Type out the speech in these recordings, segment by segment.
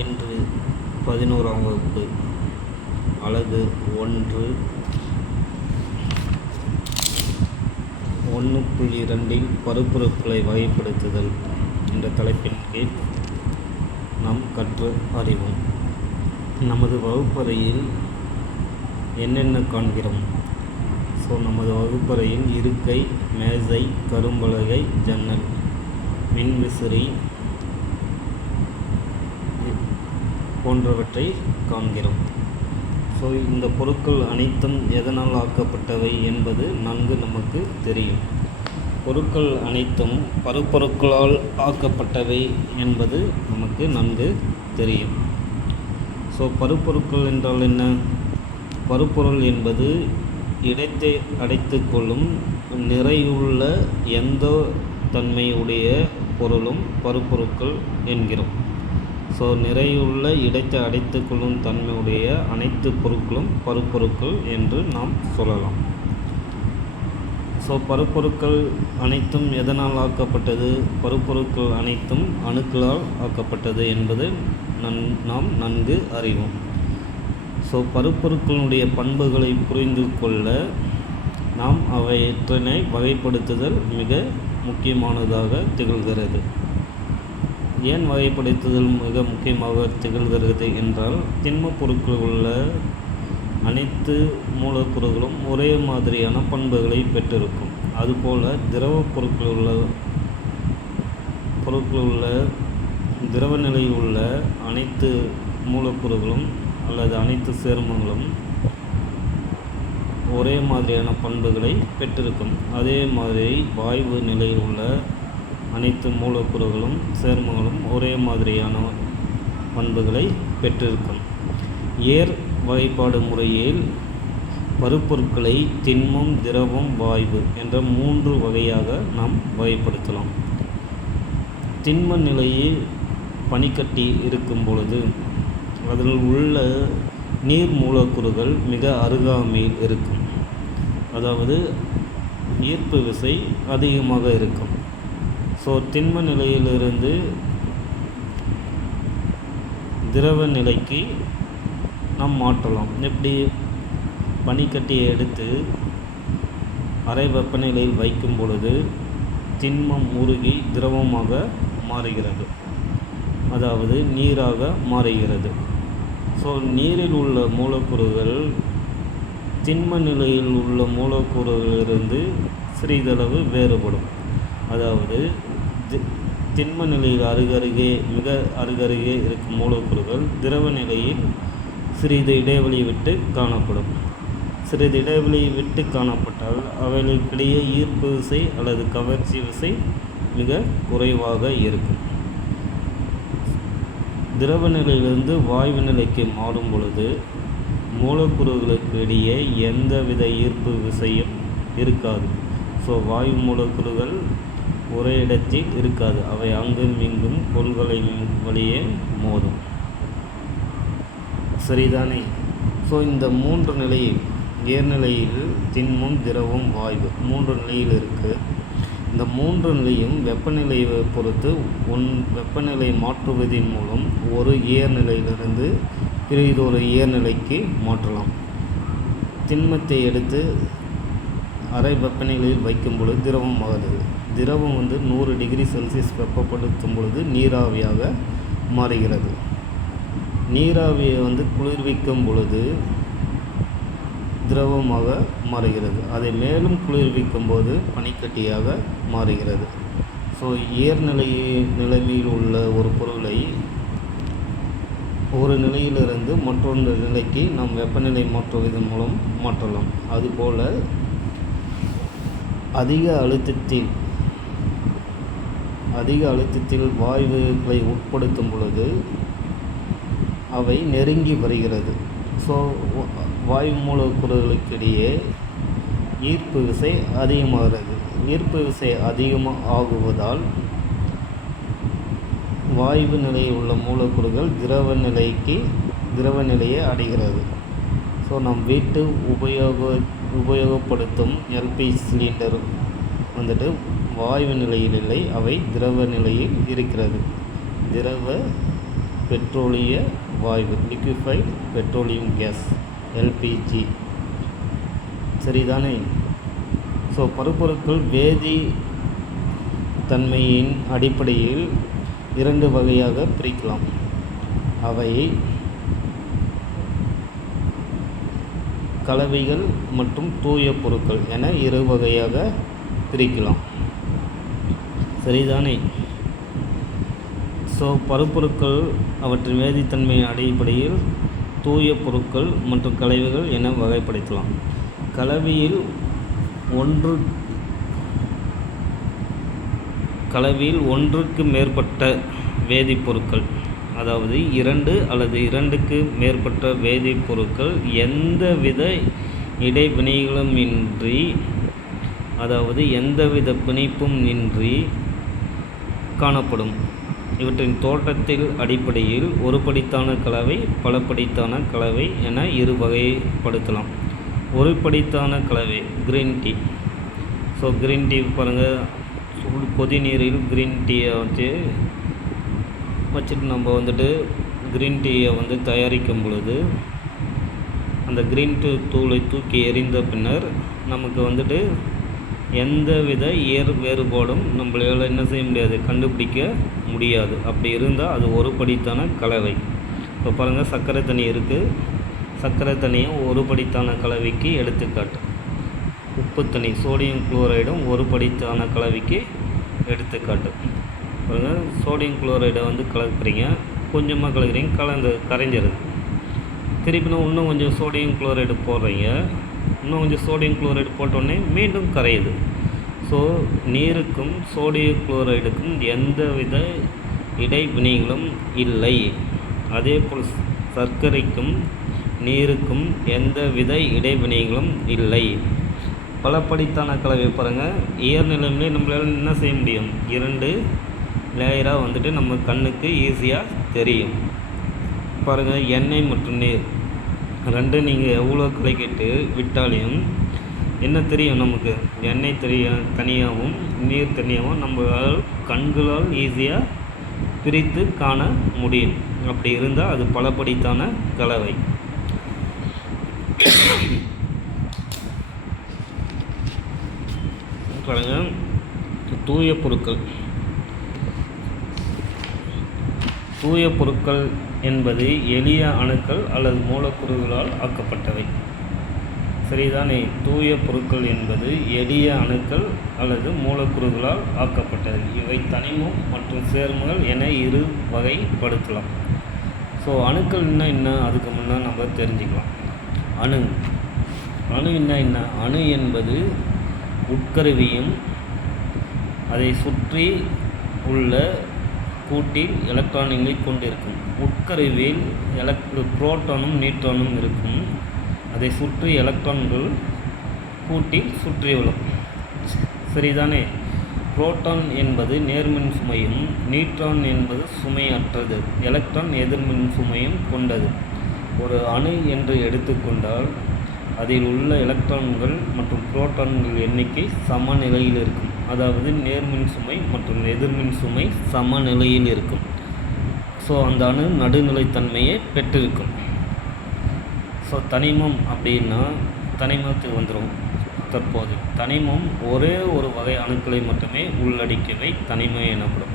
இன்று 11ஆம் வகுப்பு அலகு 1.2 பருப்பொருட்களை வகைப்படுத்துதல் என்ற தலைப்பின் கீழ் நாம் கற்று அறிவோம். நமது வகுப்பறையில் என்னென்ன காண்கிறோம்? நமது வகுப்பறையில் இருக்கை, மேஜை, கரும்பலகை, ஜன்னல், மின்விசிறி போன்றவற்றை காண்கிறோம். இந்த பொருட்கள் அனைத்தும் எதனால் ஆக்கப்பட்டவை என்பது நன்கு நமக்கு தெரியும். பொருட்கள் அனைத்தும் பருப்பொருட்களால் ஆக்கப்பட்டவை என்பது நமக்கு நன்கு தெரியும். பருப்பொருட்கள் என்றால் என்ன? பருப்பொருள் என்பது இடத்தை அடைத்து கொள்ளும் நிறையுள்ள எந்த தன்மையுடைய பொருளும் பருப்பொருட்கள் என்கிறோம். நிறையுள்ள இடத்தை அடைத்து கொள்ளும் தன்மையுடைய அனைத்து பொருட்களும் பருப்பொருட்கள் என்று நாம் சொல்லலாம். பருப்பொருட்கள் அனைத்தும் எதனால் ஆக்கப்பட்டது? பருப்பொருட்கள் அனைத்தும் அணுக்களால் ஆக்கப்பட்டது என்பது நாம் நன்கு அறிவோம். பருப்பொருட்களுடைய பண்புகளை புரிந்து கொள்ள நாம் அவற்றினை வகைப்படுத்துதல் மிக முக்கியமானதாக திகழ்கிறது. ஏன் வகைப்படுத்துதல் மிக முக்கியமாக திகழ்கிறது என்றால், திண்ம பொருட்கள் உள்ள அனைத்து மூலக்கூறுகளும் ஒரே மாதிரியான பண்புகளை பெற்றிருக்கும். அதுபோல் திரவ பொருட்கள் உள்ள திரவ நிலையில் உள்ள அனைத்து மூலக்கூறுகளும் அல்லது அனைத்து சேர்மங்களும் ஒரே மாதிரியான பண்புகளை பெற்றிருக்கும். அதே மாதிரி வாயு நிலையில் உள்ள அனைத்து மூலக்கூறுகளும் சேர்மங்களும் ஒரே மாதிரியான பண்புகளை பெற்றிருக்கும். வகைப்பாடு முறையில் பருப்பொருட்களை திண்மம், திரவம், வாயு என்ற 3 வகையாக நாம் வகைப்படுத்தலாம். திண்ம நிலையில் பனிக்கட்டி இருக்கும் பொழுது அதில் உள்ள நீர் மூலக்கூறுகள் மிக அருகாமையில் இருக்கும். அதாவது ஈர்ப்பு விசை அதிகமாக இருக்கும். திண்ம நிலையிலிருந்து திரவ நிலைக்கு நாம் மாற்றலாம். எப்படி? பனிக்கட்டியை எடுத்து அறை வெப்பநிலையில் வைக்கும் பொழுது திண்மம் உருகி திரவமாக மாறுகிறது, அதாவது நீராக மாறுகிறது. நீரில் உள்ள மூலக்கூறுகள் திண்ம நிலையில் உள்ள மூலக்கூறுகளிலிருந்து சிறிதளவு வேறுபடும். அதாவது திண்ம நிலையில் மிக அருகருகே இருக்கும் மூலக்கூறுகள் திரவ நிலையில் சிறிது இடைவெளி விட்டு காணப்படும். சிறிது இடைவெளி விட்டு காணப்பட்டால் அவைகளுக்கிடையே ஈர்ப்பு விசை அல்லது கவர்ச்சி விசை மிக குறைவாக இருக்கும். திரவ நிலையிலிருந்து வாயு நிலைக்கு மாறும் பொழுது மூலக்கூறுகளுக்கு இடையே எந்தவித ஈர்ப்பு விசையும் இருக்காது. வாயு மூலக்கூறுகள் ஒரே இடத்தில் இருக்காது. அவை அங்கும் இங்கும் பொருள்களின் வழியே மோதும். சரிதானே? இந்த 3 நிலையில், ஏர்நிலையில் திண்மம், திரவம், வாயு 3 நிலையில் இருக்குது. இந்த 3 நிலையும் வெப்பநிலையை பொறுத்து வெப்பநிலை மாற்றுவதன் மூலம் ஒரு ஏர்நிலையிலிருந்து பிறிதொரு ஏர்நிலைக்கு மாற்றலாம். திண்மத்தை எடுத்து அறை வெப்பநிலையில் வைக்கும் பொழுது திரவம் ஆகிறது. திரவம் 100 டிகிரி செல்சியஸ் வெப்பப்படுத்தும் பொழுது நீராவியாக மாறுகிறது. நீராவியை குளிர்விக்கும் பொழுது திரவமாக மாறுகிறது. அதை மேலும் குளிர்விக்கும் போது பனிக்கட்டியாக மாறுகிறது. நிலைமையில் உள்ள ஒரு பொருளை ஒரு நிலையிலிருந்து மற்றொரு நிலைக்கு நாம் வெப்பநிலை மாற்றுவதன் மூலம் மாற்றலாம். அதுபோல் அதிக அழுத்தத்தில் வாயுக்களை உட்படுத்தும் பொழுது அவை நெருங்கி வருகிறது. வாயு மூலக்கூறுகளுக்கிடையே ஈர்ப்பு விசை அதிகமாகிறது. ஈர்ப்பு விசை அதிகமாக ஆகுவதால் வாயு நிலையில் உள்ள மூலக்கூறுகள் திரவ நிலையை அடைகிறது. நாம் வீட்டு உபயோகப்படுத்தும் எல்பிஜி சிலிண்டர் வாயு நிலையில் இல்லை, அவை திரவ நிலையில் இருக்கிறது. திரவ பெட்ரோலிய வாயு, லிக்விஃபைட் பெட்ரோலியம் கேஸ், எல்பிஜி. சரிதானே? ஸோ பருப்பொருட்கள் வேதி தன்மையின் அடிப்படையில் 2 வகையாக பிரிக்கலாம். அவை கலவைகள் மற்றும் தூய பொருட்கள் என 2 வகையாக பிரிக்கலாம். சரிதானே? ஸோ பருப்பொருட்கள் அவற்றின் வேதித்தன்மையின் அடிப்படையில் தூய பொருட்கள் மற்றும் கலவைகள் என வகைப்படுத்தலாம். கலவையில் ஒன்றுக்கு மேற்பட்ட வேதிப்பொருட்கள், அதாவது 2 அல்லது 2க்கு மேற்பட்ட வேதிப்பொருட்கள் எந்தவித இடைவினைகளும் இன்றி, அதாவது எந்தவித பிணைப்பும் இன்றி காணப்படும். இவற்றின் தோற்றத்தில் அடிப்படையில் ஒருபடித்தான கலவை, பலபடித்தான கலவை என 2 வகைப்படுத்தலாம். ஒருபடித்தான கலவை green tea. So green tea பாருங்கள், கொதி நீரில் கிரீன் டீயை வச்சுட்டு நம்ம கிரீன் டீயை தயாரிக்கும் பொழுது அந்த கிரீன் டீ தூளை தூக்கி எறிந்த பின்னர் நமக்கு எந்தவித வேறுபாடும் நம்மளால் என்ன செய்ய முடியாது, கண்டுபிடிக்க முடியாது. அப்படி இருந்தால் அது ஒருபடித்தான கலவை. இப்போ பாருங்கள், சர்க்கரை தண்ணி இருக்குது. சர்க்கரை தண்ணியும் ஒருபடித்தான கலவைக்கு எடுத்துக்காட்டு. உப்பு தண்ணி, சோடியம் குளோரைடும் ஒருபடித்தான கலவைக்கு எடுத்துக்காட்டு. பாருங்கள், சோடியம் குளோரைடை கலக்குறீங்க, கொஞ்சமாக கலக்குறீங்க, கரைஞ்சிருது. திருப்பினும் இன்னும் கொஞ்சம் சோடியம் குளோரைடு போடுறீங்க, இன்னும் கொஞ்சம் சோடியம் குளோரைடு போட்டோடனே மீண்டும் கரையுது. ஸோ நீருக்கும் சோடியம் குளோரைடுக்கும் எந்தவித இடைவினைகளும் இல்லை. அதே போல் சர்க்கரைக்கும் நீருக்கும் எந்தவித இடைவினைகளும் இல்லை. பலபடித்தான கலவை பாருங்கள், ஈரநிலையிலே நம்மளால் என்ன செய்ய முடியும், 2 லேயராக நம்ம கண்ணுக்கு ஈஸியாக தெரியும். பாருங்கள், எண்ணெய் மற்றும் நீர் 2 நீங்கள் எவ்வளோ கலக்கிட்டு விட்டாலையும் என்ன தெரியும், நமக்கு எண்ணெய் தனியாகவும் நீர் தனியாகவும் நம்மளால் கண்களால் ஈஸியாக பிரித்து காண முடியும். அப்படி இருந்தால் அது பலபடித்தான கலவை. பாருங்கள், தூய பொருட்கள். தூய பொருட்கள் என்பது எளிய அணுக்கள் அல்லது மூலக்கூறுகளால் ஆக்கப்பட்டவை. சரிதானே? தூய பொருட்கள் என்பது எளிய அணுக்கள் அல்லது மூலக்கூறுகளால் ஆக்கப்பட்டவை. இவை தனிமம் மற்றும் சேர்மங்கள் என 2 வகைப்படுத்தலாம். ஸோ அணுக்கள் என்ன அதுக்கு முன்னே நம்ம தெரிஞ்சுக்கலாம். அணு என்ன? அணு என்பது உட்கருவியும் அதை சுற்றி உள்ள கூட்டில் எலக்ட்ரான்களை கொண்டிருக்கும். உட்கருவியில் புரோட்டானும் நியூட்ரானும் இருக்கும். அதை சுற்றி எலக்ட்ரான்கள் கூட்டில் சுற்றியுள்ளோம். சரிதானே? புரோட்டான் என்பது நேர்மின் சுமையும், நியூட்ரான் என்பது சுமையற்றது, எலக்ட்ரான் எதிர்மின் சுமையும் கொண்டது. ஒரு அணு என்று எடுத்துக்கொண்டால் அதில் உள்ள எலக்ட்ரான்கள் மற்றும் புரோட்டான்கள் எண்ணிக்கை சமநிலையில் இருக்கும். அதாவது நேர்மின் சுமை மற்றும் எதிர்மின் சுமை சமநிலையில் இருக்கும். ஸோ அந்த அணு நடுநிலைத்தன்மையை பெற்றிருக்கும். ஸோ தனிமம் அப்படின்னா தனிமத்துக்கு வந்துடும். தற்போது தனிமம் ஒரே ஒரு வகை அணுக்களை மட்டுமே உள்ளடக்கியவை தனிமம் எனப்படும்.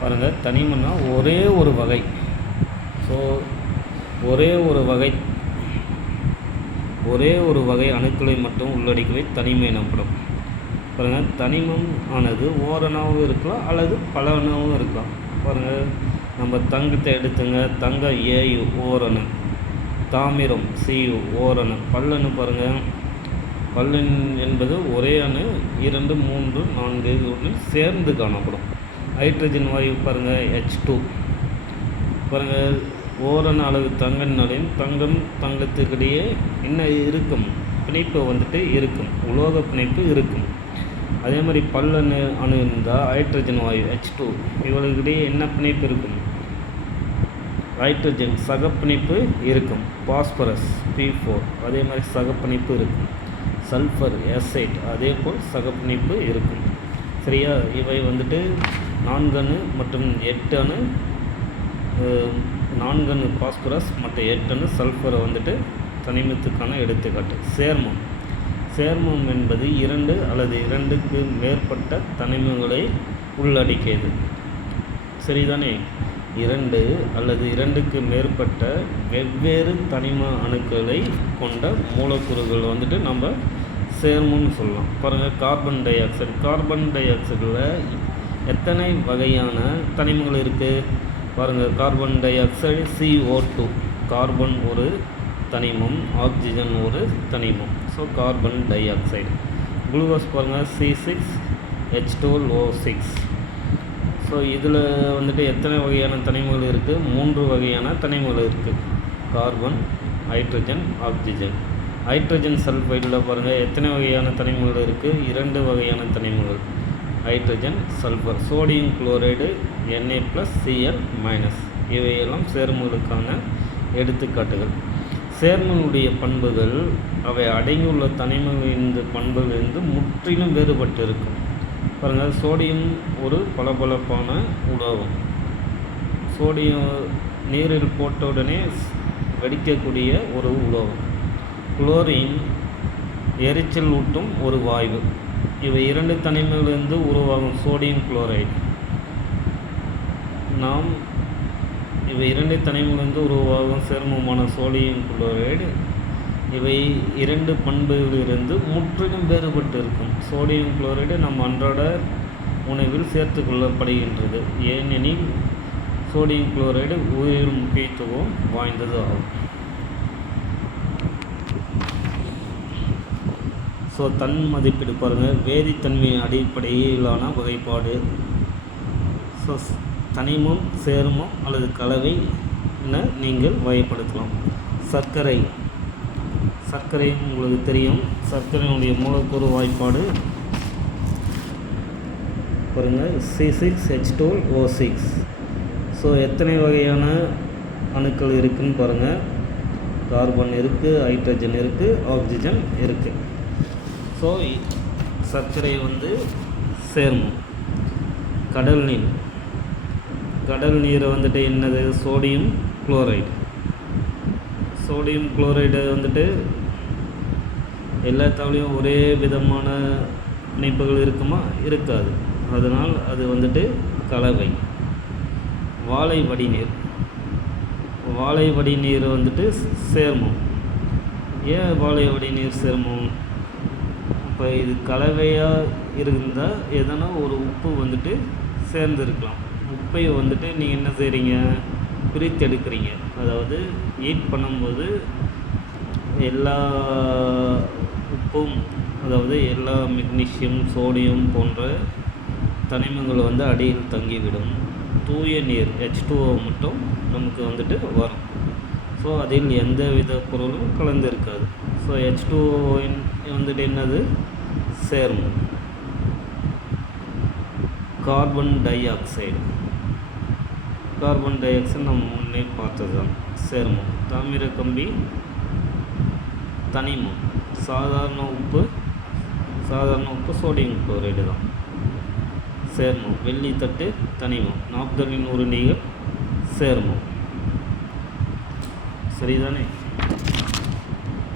பாருங்கள், தனிமம்னா ஒரே ஒரு வகை. ஸோ ஒரே ஒரு வகை அணுக்களை மட்டும் உள்ளடக்கியவை தனிமம் எனப்படும். பாருங்கள், தனிமம் ஆனது ஓரணாவும் இருக்கலாம் அல்லது பல அணுவும் இருக்கலாம். பாருங்கள், நம்ம தங்கத்தை எடுத்துங்க, தங்கம் ஏயு ஓரணு, தாமிரம் சியு ஓரணு, பல்லணு பாருங்கள், பல்லன் என்பது ஒரே அணு 2, 3, 4 ஒன்று சேர்ந்து காணப்படும். ஹைட்ரஜன் வாயு பாருங்கள், H2. பாருங்கள், ஓரணு அளவு தங்கனாலையும் தங்கத்துக்கிடையே என்ன இருக்கும், பிணைப்பு இருக்கும், உலோக பிணைப்பு இருக்கும். அதே மாதிரி பல்லணு அணு இருந்தால் ஹைட்ரஜன் வாயு H2 இவர்களுக்கிடையே என்ன பிணைப்பு இருக்கும், ஹைட்ரஜன் சகப்பிணைப்பு இருக்கும். பாஸ்பரஸ் P4 அதே மாதிரி சகப்பிணைப்பு இருக்கும். சல்ஃபர் S8 அதே போல் சகப்பிணைப்பு இருக்கும். சரியா? இவை 4 அணு மற்றும் 8 அணு 4 பாஸ்பரஸ் மற்ற 8 சல்ஃபரை வந்துட்டு தனிமத்துக்கான எடுத்துக்காட்டு. சேர்மம் என்பது 2 அல்லது 2க்கு மேற்பட்ட தனிமங்களை உள்ளடக்கியது. சரிதானே? 2 அல்லது 2க்கு மேற்பட்ட வெவ்வேறு தனிம அணுக்களை கொண்ட மூலக்கூறுகள் வந்துட்டு நம்ம சேர்மம்னு சொல்லலாம். பாருங்கள், கார்பன் டை ஆக்சைடில் எத்தனை வகையான தனிமங்கள் இருக்குது பாருங்கள். Carbon di oxide CO2, carbon ஒரு தனிமம், ஆக்சிஜன் ஒரு தனிமம். So carbon di oxide. Glucose பாருங்கள், C6H12O6. ஸோ இதில் வந்துட்டு எத்தனை வகையான தனிமங்கள் இருக்குது? 3 வகையான தனிமங்கள் இருக்குது. Carbon, hydrogen, oxygen. ஹைட்ரஜன் சல்ஃபைடில் பாருங்கள் எத்தனை வகையான தனிமங்கள் இருக்குது? 2 வகையான தனிமங்கள், hydrogen, sulphur. Sodium chloride, Na+Cl-. இவையெல்லாம் சேர்மங்களுக்கான எடுத்துக்காட்டுகள். சேர்மங்களுடைய பண்புகள் அவை அடங்கியுள்ள தனிமங்களின் பண்புகளிலிருந்து முற்றிலும் வேறுபட்டு இருக்கும். பாருங்கள், சோடியம் ஒரு பளபளப்பான உலோகம். சோடியம் நீரில் போட்டவுடனே வெடிக்கக்கூடிய ஒரு உலோகம். குளோரின் எரிச்சல் ஊட்டும் ஒரு வாயு. இவை 2 தனிமங்களிலிருந்து உருவாகும் சோடியம் குளோரைடு. இவை 2 தனிமங்களிலிருந்து உருவாகும் சேர்மமான சோடியம் குளோரைடு இவை 2 பண்புகளிலிருந்து முற்றிலும் வேறுபட்டு இருக்கும். சோடியம் குளோரைடு நம் அன்றாட உணவில் சேர்த்து கொள்ளப்படுகின்றது. ஏனெனில் சோடியம் குளோரைடு உயிரியல் முக்கியத்துவம் வாய்ந்தது ஆகும். ஸோ தன் மதிப்பீடு பாருங்கள், வேதித்தன்மையின் அடிப்படையிலான வகைப்பாடு. ஸோ தனிமம், சேர்மம் அல்லது கலவை என நீங்கள் வகைப்படுத்தலாம். சர்க்கரை உங்களுக்கு தெரியும். சர்க்கரையினுடைய மூலக்கூறு வாய்ப்பாடு பாருங்கள், C6H12O6. ஸோ எத்தனை வகையான அணுக்கள் இருக்குதுன்னு பாருங்கள். கார்பன் இருக்குது, ஹைட்ரஜன் இருக்குது, ஆக்சிஜன் இருக்குது. ஸோ சர்க்கரை வந்து சேர்மம். கடல் நீரை வந்துட்டு என்னது? சோடியம் குளோரைடு வந்துட்டு எல்லா தவளையும் ஒரே விதமான இணைப்புகள் இருக்குமா? இருக்காது. அதனால் அது வந்துட்டு கலவை. வாழை வடிநீர் வந்துட்டு சேர்மம். ஏன் வாழை வடிநீர் சேர்மம்? இப்போ இது கலவையாக இருந்தால் எதனா ஒரு உப்பு வந்துட்டு சேர்ந்துருக்கலாம். உப்பை வந்துட்டு நீங்கள் என்ன செய்கிறீங்க? பிரித்தெடுக்கிறீங்க. அதாவது ஹீட் பண்ணும்போது எல்லா உப்பும், அதாவது எல்லா மெக்னீசியம், சோடியம் போன்ற தனிமங்கள் வந்து அடியில் தங்கிவிடும். தூய நீர் H2O மட்டும் நமக்கு வந்துட்டு வரும். ஸோ அதில் எந்த வித பொருளும் கலந்து இருக்காது. ஸோ H2O வந்துட்டு என்னது? சேர்மம். கார்பன் டை ஆக்சைடு நம்ம முன்னே பார்த்தது தான், சேர்மம். தாமிர கம்பி தனிமம். சாதாரண உப்பு சோடியம் குளோரைடு தான் சேர்மம். வெள்ளித்தட்டு தனிமம். நாப்தலின் உருண்டைகள் சேர்மம். சரிதானே?